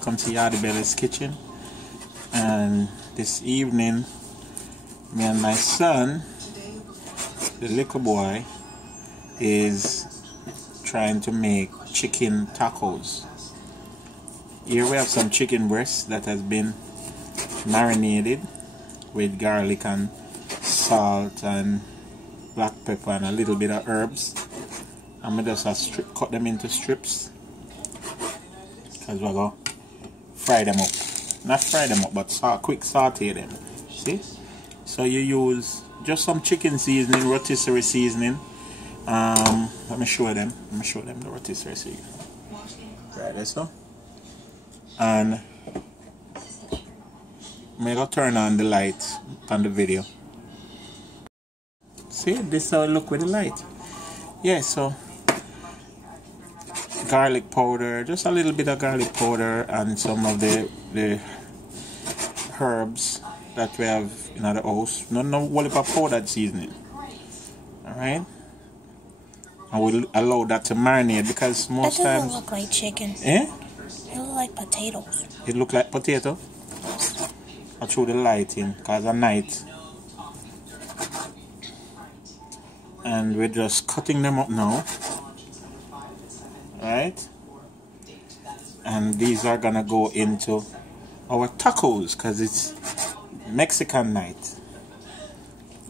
welcome to Yardie Belly's Kitchen. And this evening, me and my son, the little boy, is trying to make chicken tacos. Here we have some chicken breast that has been marinated with garlic and salt and black pepper and a little bit of herbs. I'm going to just cut them into strips because we're going to fry them up. Not fry them up, but quick saute them. See? So you use just some chicken seasoning, rotisserie seasoning. Let me show them. Let me show them the rotisserie seasoning. Right there, so. And I'm going to turn on the light on the video. See? This is how it look with the light. Yeah, so garlic powder, just a little bit of garlic powder and some of the herbs that we have in the house. No whole heap of powdered seasoning. Alright? And we'll allow that to marinate because most times... That doesn't look like chicken. Eh? It looks like potatoes. It look like potato? I'll throw the light in because at night. And we're just cutting them up now. Right? And these are gonna go into our tacos because it's Mexican night.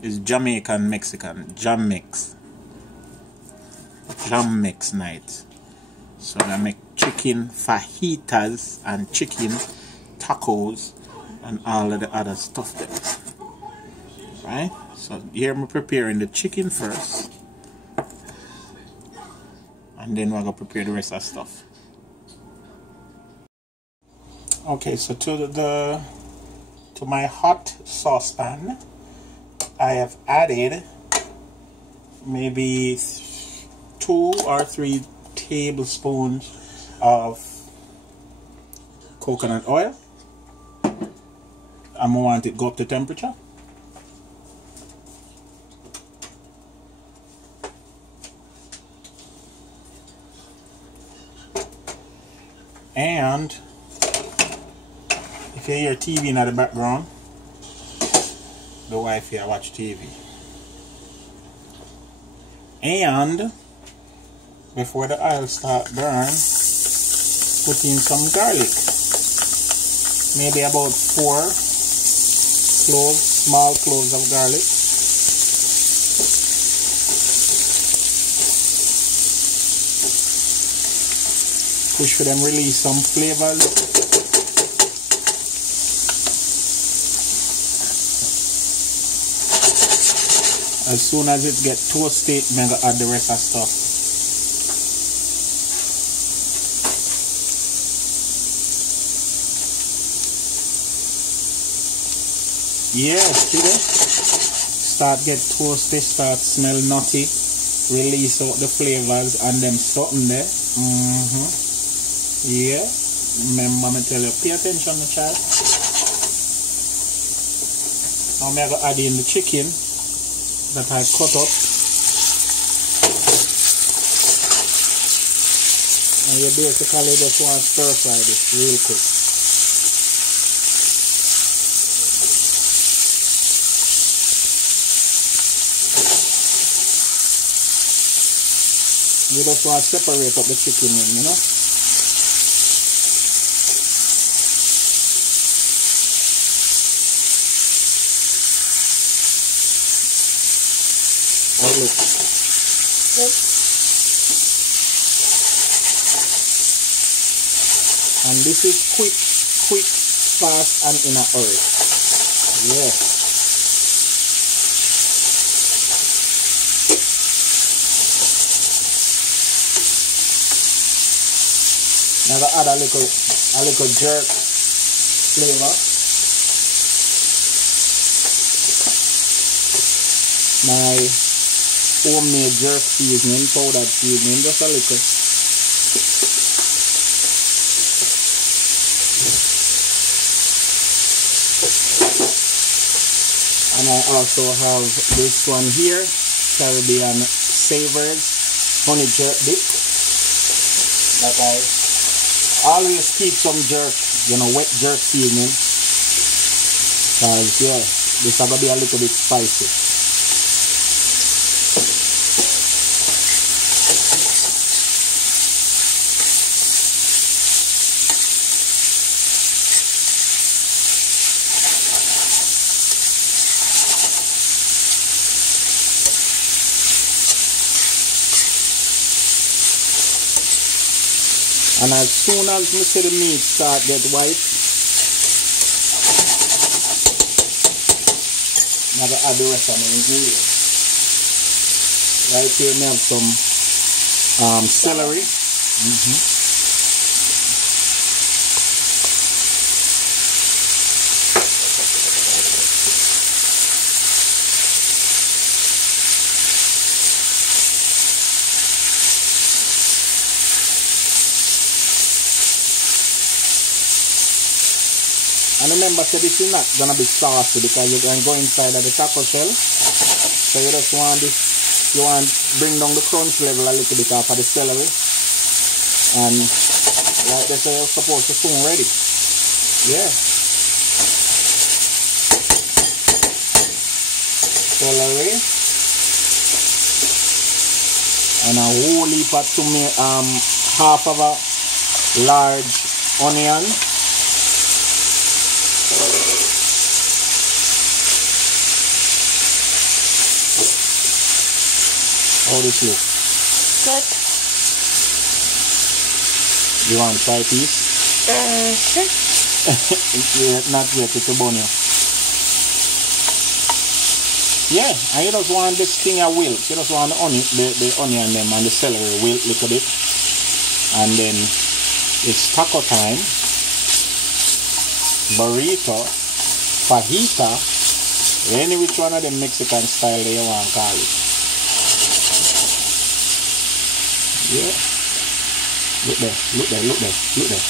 It's Jamaican Mexican jam mix night. So I make chicken fajitas and chicken tacos and all of the other stuff there. Right? So here I'm preparing the chicken first. And then we're going to prepare the rest of the stuff. Okay, so to my hot saucepan, I have added maybe 2 or 3 tablespoons of coconut oil. I'm going to want it to go up to temperature. And if you hear TV in the background, the wife here watch TV. And before the oil start burn, put in some garlic. Maybe about 4 cloves, small cloves of garlic. Push for them, release some flavors. As soon as it gets toasted, I'm going to add the rest of stuff. Yeah, see that? Start get toasted, start smell nutty. Release out the flavors and them something there. Yeah, remember me tell you, pay attention to child. Now I'm going to add in the chicken that I cut up. And you basically just want to stir fry this real quick. You just want to separate up the chicken in, you know. Oh, look. Yep. And this is quick, fast, and in a hurry. Yes. Now I add a little jerk flavor. My homemade jerk seasoning, powdered seasoning, just a little. And I also have this one here, Caribbean Savors honey jerk dip that I always keep some jerk, you know, wet jerk seasoning. Because, yeah, this is going to be a little bit spicy. And as soon as we see the meat start get white, I'm going to add the rest of the ingredients. Right here we have some celery. And remember, so this is not going to be saucy because you can go inside of the taco shell. So you just want this, you want to bring down the crunch level a little bit off of the celery. And like they say, you're supposed to soon ready. Yeah. Celery. And a whole heap of half of a large onion. How does it look? Good. You want to try a piece? Sure. Not yet, it's a bone. Yeah, and you just want this thing to wilt. You just want the onion them and the celery wilt a little bit. And then it's taco time. Burrito, fajita, any which one of them Mexican style that you want to call it. Yeah. Look there, look there, look there, look there.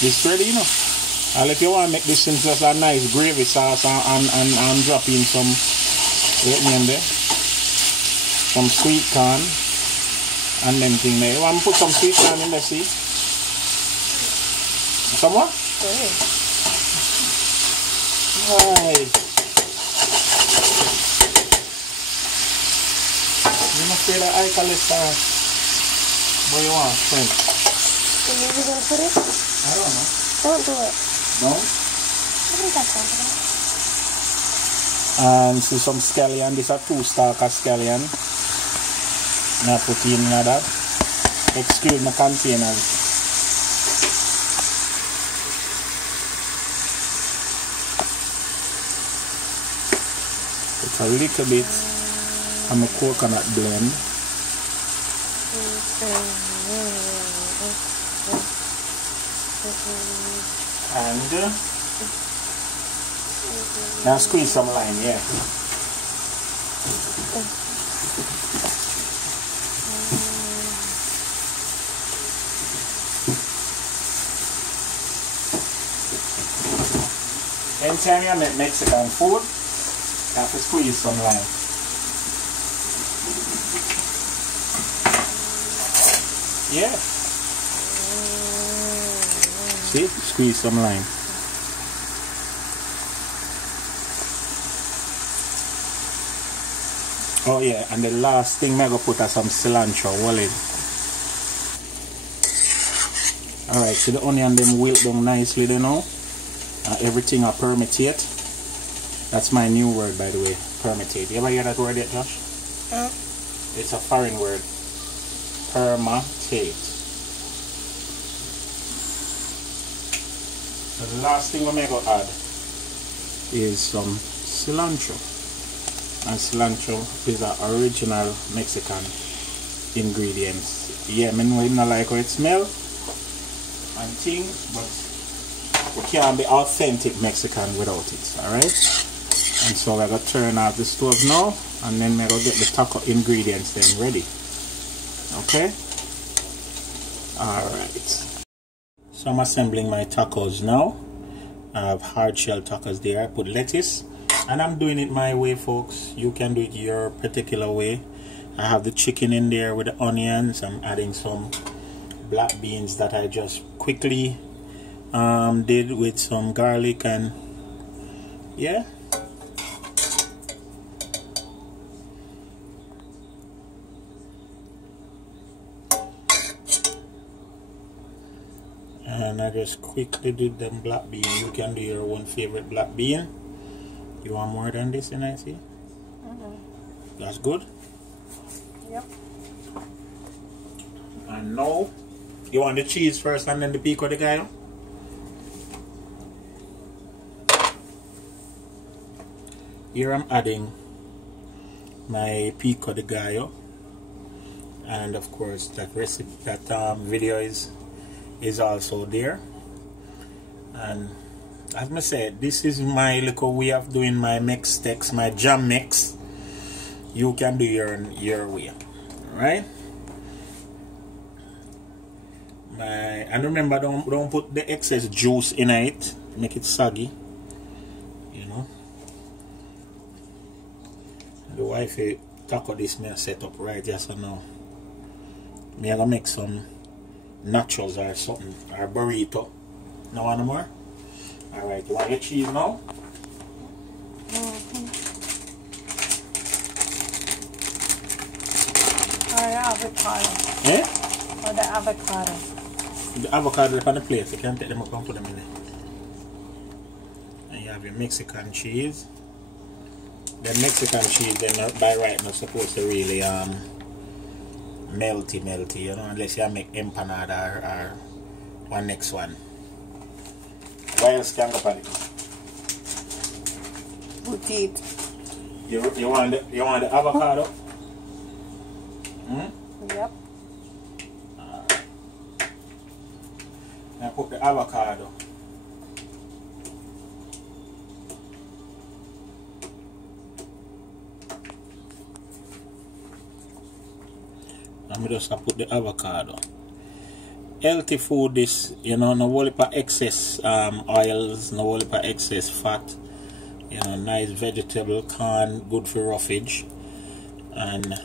This ready, you know. And if you want to make this into just a nice gravy sauce and drop in some, let me in there, some sweet corn and then thing there. You want to put some sweet corn in there, see? Some what? Right. You must say that I call it what you want, friend? You maybe gonna put it? I don't know. Don't do it. No? I think that's something. And see some scallion. This is a 2-stalker scallion. Now put in that. Excuse my containers. Put a little bit of my coconut blend. And now squeeze some lime, yeah. Anytime you make Mexican food, you have to squeeze some lime. Yeah. See? Squeeze some lime. Oh yeah, and the last thing I'm going to put is some cilantro. Alright, so the onion them wilt down nicely there now. Everything are permutate. That's my new word, by the way, permutate. You ever hear that word yet, Josh? It's a foreign word. Permutate. So the last thing we're going to add is some cilantro. And cilantro is an original Mexican ingredient. Yeah, I mean, we don't like how it smells and things, but we can't be authentic Mexican without it, alright? And so we're going to turn off the stove now, and then we're going to get the taco ingredients then ready. Okay? Alright. So I'm assembling my tacos now. I have hard shell tacos there. I put lettuce. And I'm doing it my way, folks. You can do it your particular way. I have the chicken in there with the onions. I'm adding some black beans that I just quickly did with some garlic and yeah. And I just quickly did them black bean. You can do your own favorite black bean. You want more than this, and I see? That's good. Yep. And now, you want the cheese first and then the pico de gallo? Here I'm adding my pico de gallo, and of course that recipe, that video is also there. And as I said, this is my little way of doing my mix steaks, my jam mix. You can do your way, right? And remember, don't put the excess juice in it, make it soggy, you know. The wife taco this me set up right here, so now me gonna make some nachos or something, or burrito. No one more? Alright, you want your cheese now? Or the avocado. Eh? Or the avocado. The avocado on the plate, you can take them up and put them in there. And you have your Mexican cheese. The Mexican cheese, they're not, by right, not supposed to really melty, you know, unless you make empanada or one next one. What else can go on it? Butit. You want the avocado? Hmm? Yep. Now put the avocado. Let me just put the avocado. Healthy food, this, you know, no worry about excess oils, no worry about excess fat. You know, nice vegetable, corn, good for roughage. And